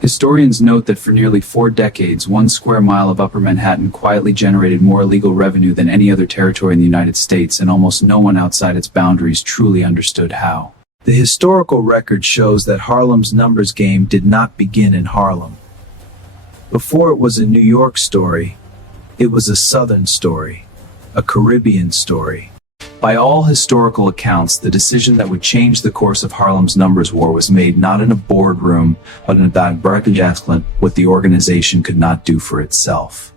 Historians note that for nearly 4 decades, 1 square mile of Upper Manhattan quietly generated more illegal revenue than any other territory in the United States, and almost no one outside its boundaries truly understood how. The historical record shows that Harlem's numbers game did not begin in Harlem. Before it was a New York story, it was a Southern story, a Caribbean story. By all historical accounts, the decision that would change the course of Harlem's numbers war was made not in a boardroom, but in a Bankrolled, what the organization could not do for itself.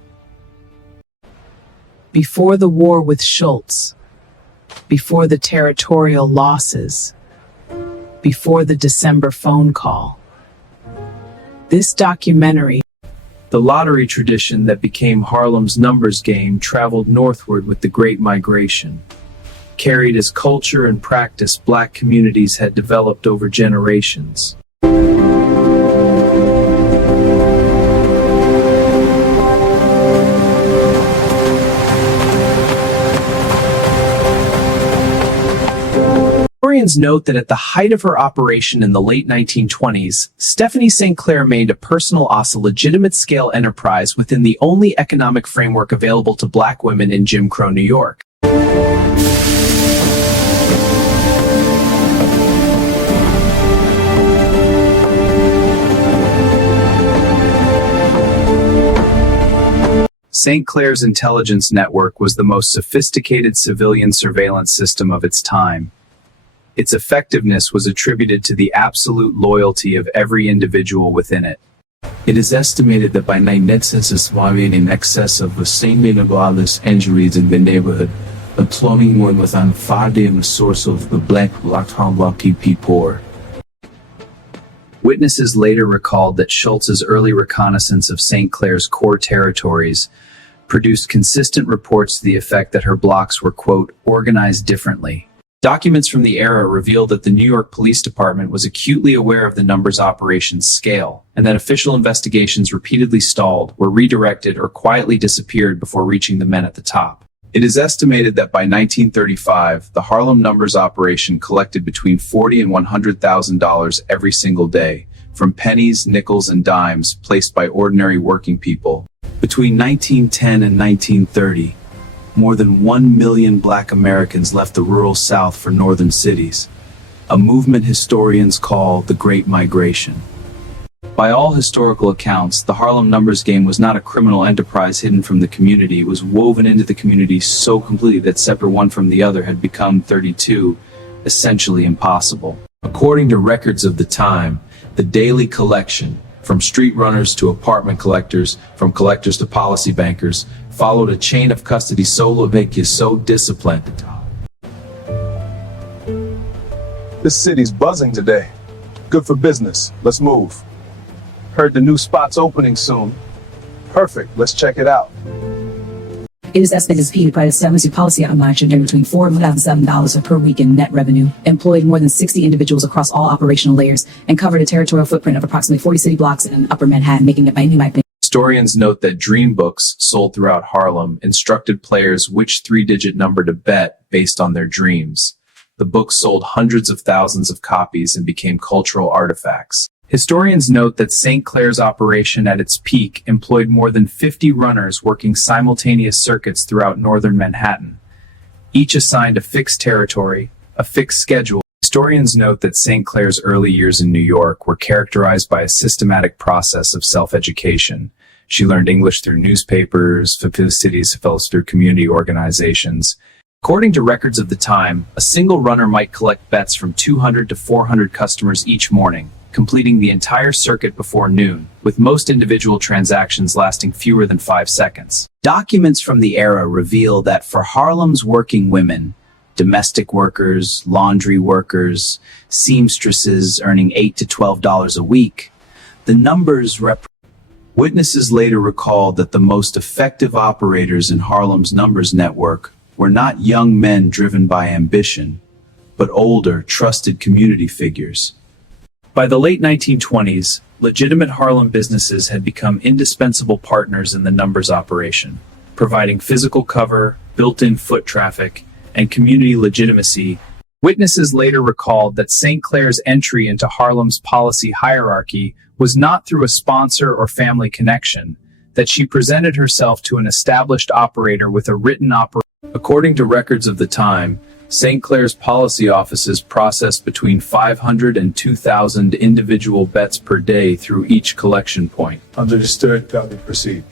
Before the war with Schultz, before the territorial losses, before the December phone call. This documentary, The lottery tradition that became Harlem's numbers game, traveled northward with the Great Migration. Carried as culture and practice Black communities had developed over generations. Historians note that at the height of her operation in the late 1920s, Stephanie St. Clair made a personal a legitimate scale enterprise within the only economic framework available to Black women in Jim Crow New York. St. Clair's intelligence network was the most sophisticated civilian surveillance system of its time. Its effectiveness was attributed to the absolute loyalty of every individual within it. It is estimated that by 1960, in excess of the same lawless injuries in the neighborhood, employing one was on the source of the Black people. Witnesses later recalled that Schultz's early reconnaissance of St. Clair's core territories produced consistent reports to the effect that her blocks were, quote, organized differently. Documents from the era reveal that the New York Police Department was acutely aware of the numbers operations scale, and that official investigations repeatedly stalled, were redirected, or quietly disappeared before reaching the men at the top. It is estimated that by 1935, the Harlem numbers operation collected between $40,000 and $100,000 every single day, from pennies, nickels, and dimes placed by ordinary working people. Between 1910 and 1930, more than 1 million Black Americans left the rural South for northern cities, a movement historians call the Great Migration. By all historical accounts, the Harlem numbers game was not a criminal enterprise hidden from the community. It was woven into the community so completely that separate one from the other had become 32, essentially impossible. According to records of the time, the daily collection, from street runners to apartment collectors, from collectors to policy bankers, followed a chain of custody so disciplined. This city's buzzing today. Good for business. Let's move. Heard the new spot's opening soon. Perfect. Let's check it out. It is estimated that speed by establishing policy online generated between $4 and $7 per week in net revenue, employed more than 60 individuals across all operational layers, and covered a territorial footprint of approximately 40 city blocks in Upper Manhattan, making it by NYPD. Historians note that dream books sold throughout Harlem instructed players which 3-digit number to bet based on their dreams. The books sold hundreds of thousands of copies and became cultural artifacts. Historians note that St. Clair's operation at its peak employed more than 50 runners working simultaneous circuits throughout northern Manhattan, each assigned a fixed territory, a fixed schedule. Historians note that St. Clair's early years in New York were characterized by a systematic process of self-education. She learned English through newspapers, cities, through community organizations. According to records of the time, a single runner might collect bets from 200 to 400 customers each morning, completing the entire circuit before noon, with most individual transactions lasting fewer than 5 seconds. Documents from the era reveal that for Harlem's working women, domestic workers, laundry workers, seamstresses earning $8 to $12 a week, the numbers Witnesses later recalled that the most effective operators in Harlem's numbers network were not young men driven by ambition, but older, trusted community figures. By the late 1920s, legitimate Harlem businesses had become indispensable partners in the numbers operation, providing physical cover, built-in foot traffic, and community legitimacy. Witnesses later recalled that St. Clair's entry into Harlem's policy hierarchy was not through a sponsor or family connection, that she presented herself to an established operator with a written operation. According to records of the time, St. Clair's policy offices processed between 500 and 2,000 individual bets per day through each collection point. Understood. Copy. Proceed.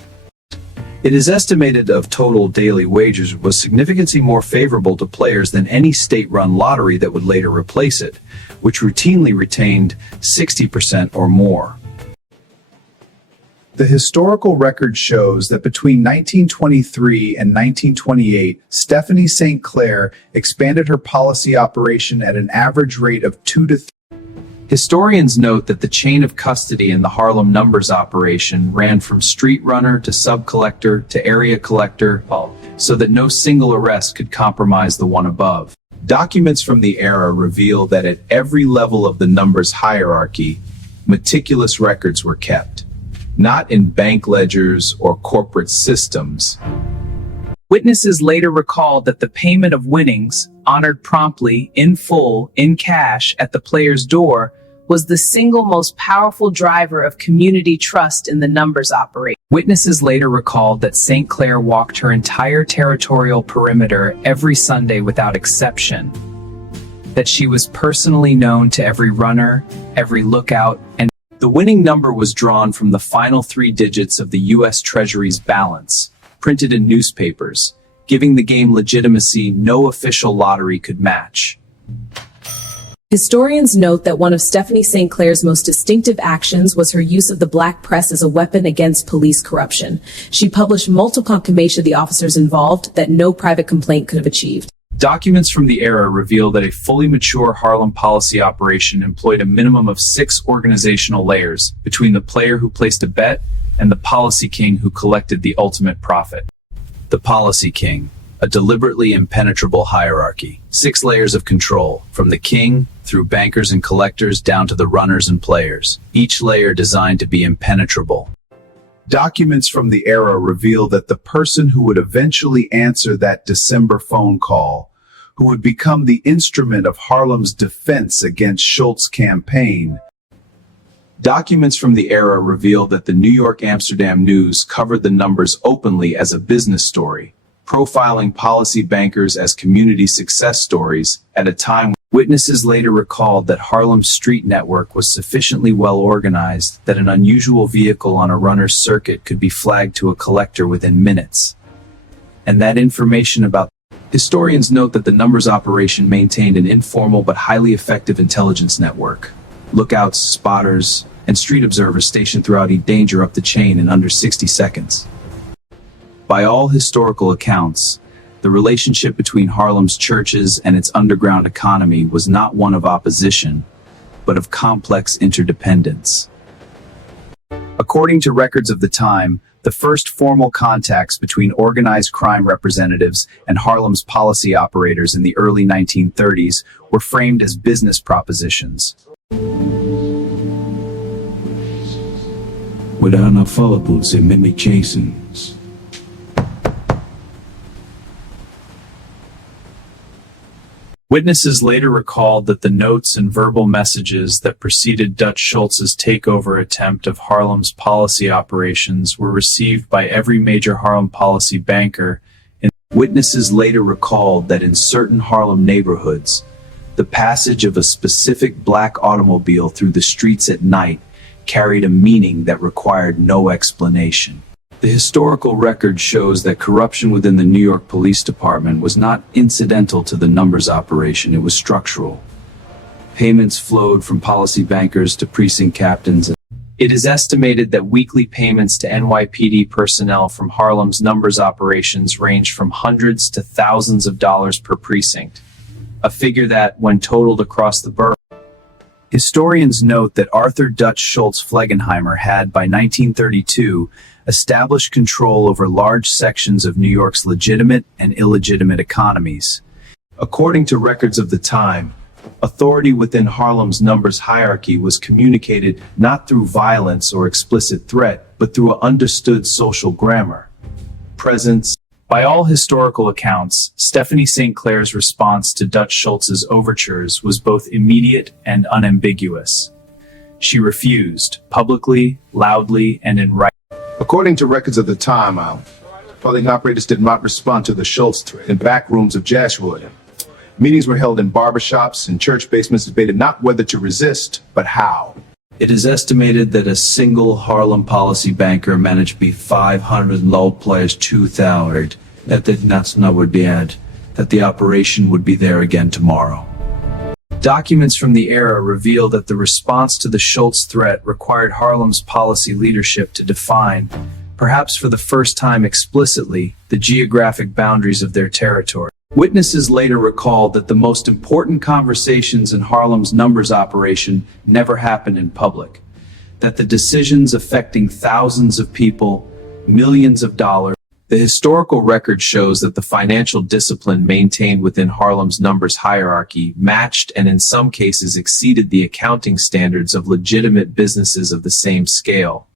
It is estimated of total daily wagers was significantly more favorable to players than any state-run lottery that would later replace it, which routinely retained 60% or more. The historical record shows that between 1923 and 1928, Stephanie St. Clair expanded her policy operation at an average rate of 2 to 3. Historians note that the chain of custody in the Harlem numbers operation ran from street runner to sub-collector to area collector, so that no single arrest could compromise the one above. Documents from the era reveal that at every level of the numbers hierarchy, meticulous records were kept, not in bank ledgers or corporate systems. Witnesses later recalled that the payment of winnings, honored promptly, in full, in cash, at the player's door, was the single most powerful driver of community trust in the numbers operation. Witnesses later recalled that St. Clair walked her entire territorial perimeter every Sunday without exception, that she was personally known to every runner, every lookout, and the winning number was drawn from the final 3 digits of the U.S. Treasury's balance, printed in newspapers, giving the game legitimacy no official lottery could match. Historians note that one of Stephanie St. Clair's most distinctive actions was her use of the black press as a weapon against police corruption. She published multiple confirmation of the officers involved that no private complaint could have achieved. Documents from the era reveal that a fully mature Harlem policy operation employed a minimum of 6 organizational layers between the player who placed a bet and the policy king who collected the ultimate profit. The policy king, a deliberately impenetrable hierarchy, 6 layers of control, from the king through bankers and collectors down to the runners and players, each layer designed to be impenetrable. Documents from the era reveal that the person who would eventually answer that December phone call, who would become the instrument of Harlem's defense against Schultz's campaign. Documents from the era reveal that the New York Amsterdam News covered the numbers openly as a business story, profiling policy bankers as community success stories at a time. Witnesses later recalled that Harlem's street network was sufficiently well organized that an unusual vehicle on a runner's circuit could be flagged to a collector within minutes. And that information about historians note that the numbers operation maintained an informal but highly effective intelligence network. Lookouts, spotters, and street observers stationed throughout each danger up the chain in under 60 seconds. By all historical accounts, the relationship between Harlem's churches and its underground economy was not one of opposition, but of complex interdependence. According to records of the time, the first formal contacts between organized crime representatives and Harlem's policy operators in the early 1930s were framed as business propositions. Without enough follables and mimic chasings. Witnesses later recalled that the notes and verbal messages that preceded Dutch Schultz's takeover attempt of Harlem's policy operations were received by every major Harlem policy banker. Witnesses later recalled that in certain Harlem neighborhoods, the passage of a specific black automobile through the streets at night carried a meaning that required no explanation. The historical record shows that corruption within the New York Police Department was not incidental to the numbers operation, it was structural. Payments flowed from policy bankers to precinct captains. It is estimated that weekly payments to NYPD personnel from Harlem's numbers operations ranged from hundreds to thousands of dollars per precinct, a figure that, when totaled across the borough. Historians note that Arthur Dutch Schultz Flegenheimer had, by 1932, established control over large sections of New York's legitimate and illegitimate economies. According to records of the time, authority within Harlem's numbers hierarchy was communicated not through violence or explicit threat, but through an understood social grammar. Presence. By all historical accounts, Stephanie St. Clair's response to Dutch Schultz's overtures was both immediate and unambiguous. She refused, publicly, loudly, and in writing. According to records of the time, public operators did not respond to the Schultz threat in back rooms of Jashwood. Meetings were held in barbershops and church basements, debated not whether to resist, but how. It is estimated that a single Harlem policy banker managed to be 500 low players 2,000. That's not what they had. That the operation would be there again tomorrow. Documents from the era reveal that the response to the Schultz threat required Harlem's policy leadership to define, perhaps for the first time explicitly, the geographic boundaries of their territory. Witnesses later recalled that the most important conversations in Harlem's numbers operation never happened in public, that the decisions affecting thousands of people, millions of dollars. The historical record shows that the financial discipline maintained within Harlem's numbers hierarchy matched and in some cases exceeded the accounting standards of legitimate businesses of the same scale.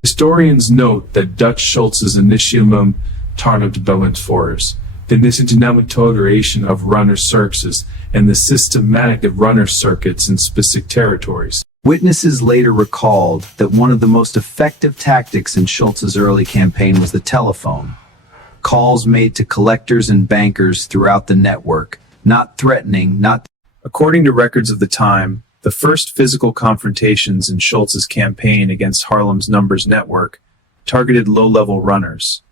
Historians note that Dutch Schultz's initium tarned balance force, the dynamic toleration of runner circuses, and the systematic of runner circuits in specific territories. Witnesses later recalled that one of the most effective tactics in Schultz's early campaign was the telephone. Calls made to collectors and bankers throughout the network, not threatening, not... According to records of the time, the first physical confrontations in Schultz's campaign against Harlem's numbers network targeted low-level runners,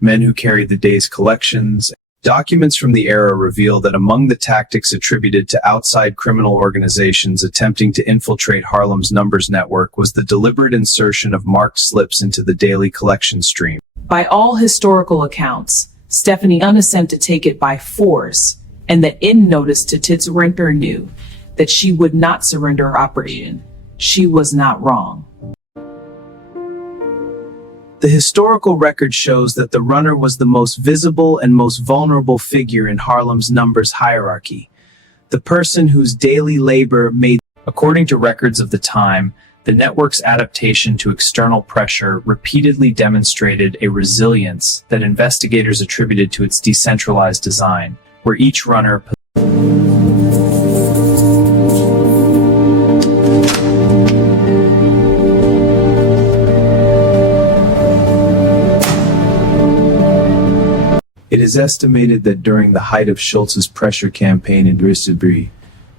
men who carried the day's collections. Documents from the era reveal that among the tactics attributed to outside criminal organizations attempting to infiltrate Harlem's numbers network was the deliberate insertion of marked slips into the daily collection stream. By all historical accounts, Stephanie unassent to take it by force, and that in notice to Titzrenter knew that she would not surrender her operation. She was not wrong. The historical record shows that the runner was the most visible and most vulnerable figure in Harlem's numbers hierarchy, the person whose daily labor made. According to records of the time, the network's adaptation to external pressure repeatedly demonstrated a resilience that investigators attributed to its decentralized design, where each runner It is estimated that during the height of Schultz's pressure campaign in Drisabri,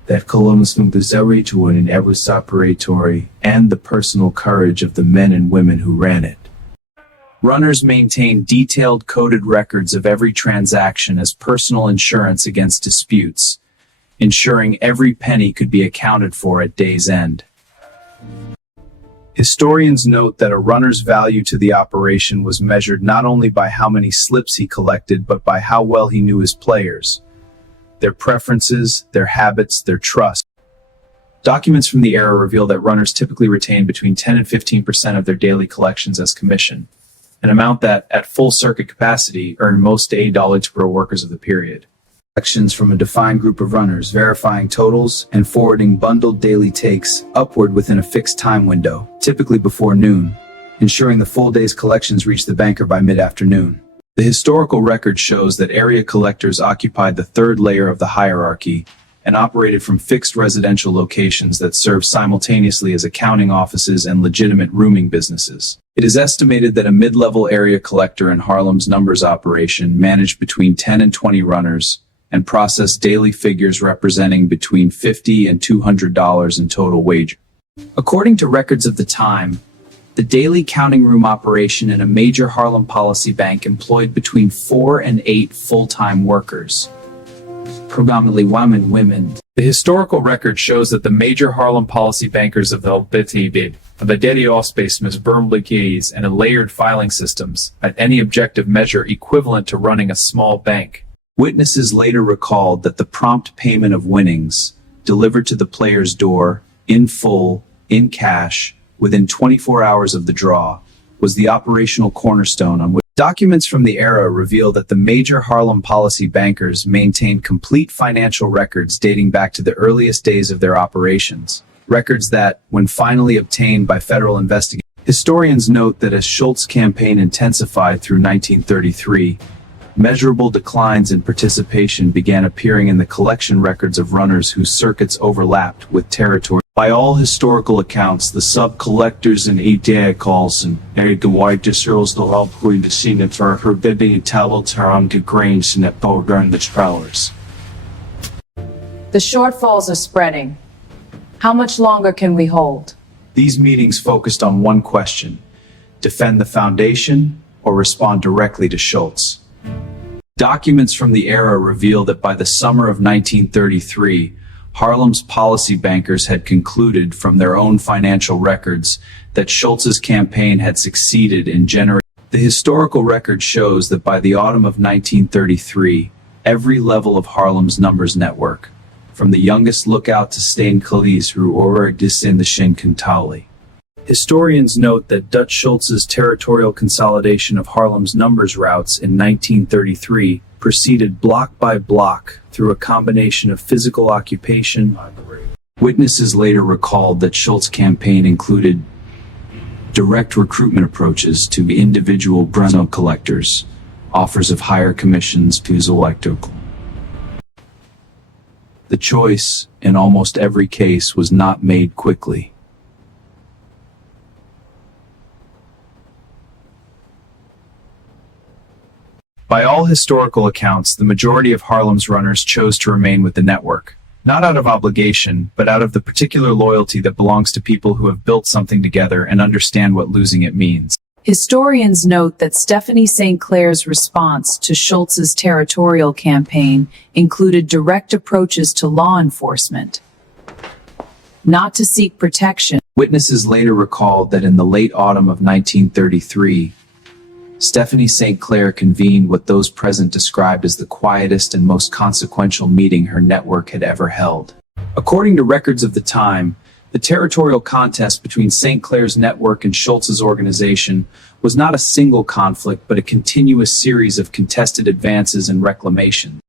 that Columbus moved the Zerrituan in every operatory and the personal courage of the men and women who ran it. Runners maintained detailed coded records of every transaction as personal insurance against disputes, ensuring every penny could be accounted for at day's end. Historians note that a runner's value to the operation was measured not only by how many slips he collected, but by how well he knew his players, their preferences, their habits, their trust. Documents from the era reveal that runners typically retained between 10 and 15% of their daily collections as commission, an amount that, at full circuit capacity, earned most to $8 per workers of the period. Collections from a defined group of runners, verifying totals and forwarding bundled daily takes upward within a fixed time window, typically before noon, ensuring the full day's collections reach the banker by mid-afternoon. The historical record shows that area collectors occupied the third layer of the hierarchy and operated from fixed residential locations that served simultaneously as accounting offices and legitimate rooming businesses. It is estimated that a mid-level area collector in Harlem's numbers operation managed between 10 and 20 runners and processed daily figures representing between $50 and $200 in total wage. According to records of the time, the daily counting room operation in a major Harlem policy bank employed between 4 and 8 full-time workers, predominantly women. The historical record shows that the major Harlem policy bankers of the LBTB, the daily offspace keys and a layered filing systems, at any objective measure equivalent to running a small bank. Witnesses later recalled that the prompt payment of winnings, delivered to the player's door, in full, in cash, within 24 hours of the draw, was the operational cornerstone on which documents from the era reveal that the major Harlem policy bankers maintained complete financial records dating back to the earliest days of their operations, records that, when finally obtained by federal investigators, Historians note that as Schultz's campaign intensified through 1933, measurable declines in participation began appearing in the collection records of runners whose circuits overlapped with territory. By all historical accounts, the sub-collectors and calls and the help seen for her bidding talent around the grains and during the travelers. The shortfalls are spreading. How much longer can we hold? These meetings focused on one question: defend the foundation or respond directly to Schultz. Documents from the era reveal that by the summer of 1933, Harlem's policy bankers had concluded from their own financial records that Schultz's campaign had succeeded in generating. The historical record shows that by the autumn of 1933, every level of Harlem's numbers network, from the youngest lookout to Stain Kalis through Oreg Disin the Shin Kantali. Historians note that Dutch Schultz's territorial consolidation of Harlem's numbers routes in 1933 proceeded block by block through a combination of physical occupation. Witnesses later recalled that Schultz's campaign included direct recruitment approaches to individual Breno collectors, offers of higher commissions to electoral. The choice, in almost every case, was not made quickly. By all historical accounts, the majority of Harlem's runners chose to remain with the network, not out of obligation, but out of the particular loyalty that belongs to people who have built something together and understand what losing it means. Historians note that Stephanie St. Clair's response to Schultz's territorial campaign included direct approaches to law enforcement, not to seek protection. Witnesses later recalled that in the late autumn of 1933, Stephanie St. Clair convened what those present described as the quietest and most consequential meeting her network had ever held. According to records of the time, the territorial contest between St. Clair's network and Schultz's organization was not a single conflict, but a continuous series of contested advances and reclamations.